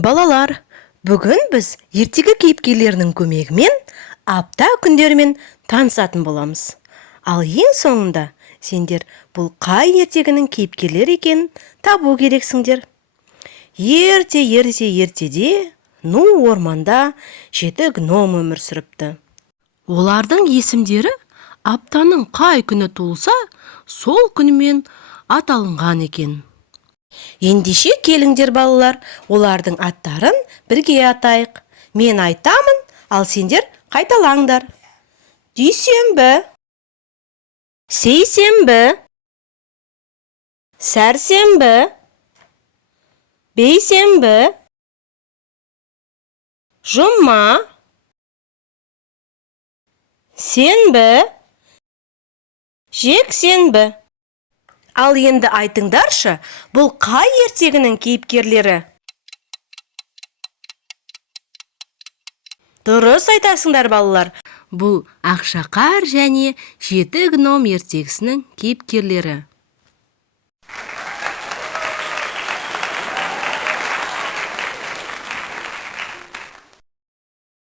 Балалар, бүгін біз ертегі кейіпкерлерінің көмегімен апта күндерімен танысатын боламыз. Ал ең соңында сендер бұл қай ертегінің кейіпкерлері екенін табу керексіңдер. Ертеде Ну орманда 7 гном өмір сүріпті. Олардың есімдері аптаның қай күні туылса, сол күнімен аталынған екен. Ендеше келіңдер балалар, олардың аттарын бірге атайық. Мен айтамын, ал сендер қайталаңдар. Дүйсенбі, сейсенбі, сәрсенбі, бейсенбі, жұма, сенбі, жексенбі. Ал енді айтыңдаршы, бұл қай ертегінің кейіпкерлері? Дұрыс айтасыңдар балалар. Бұл Ақшақар және 7 гном ертегісінің кейіпкерлері.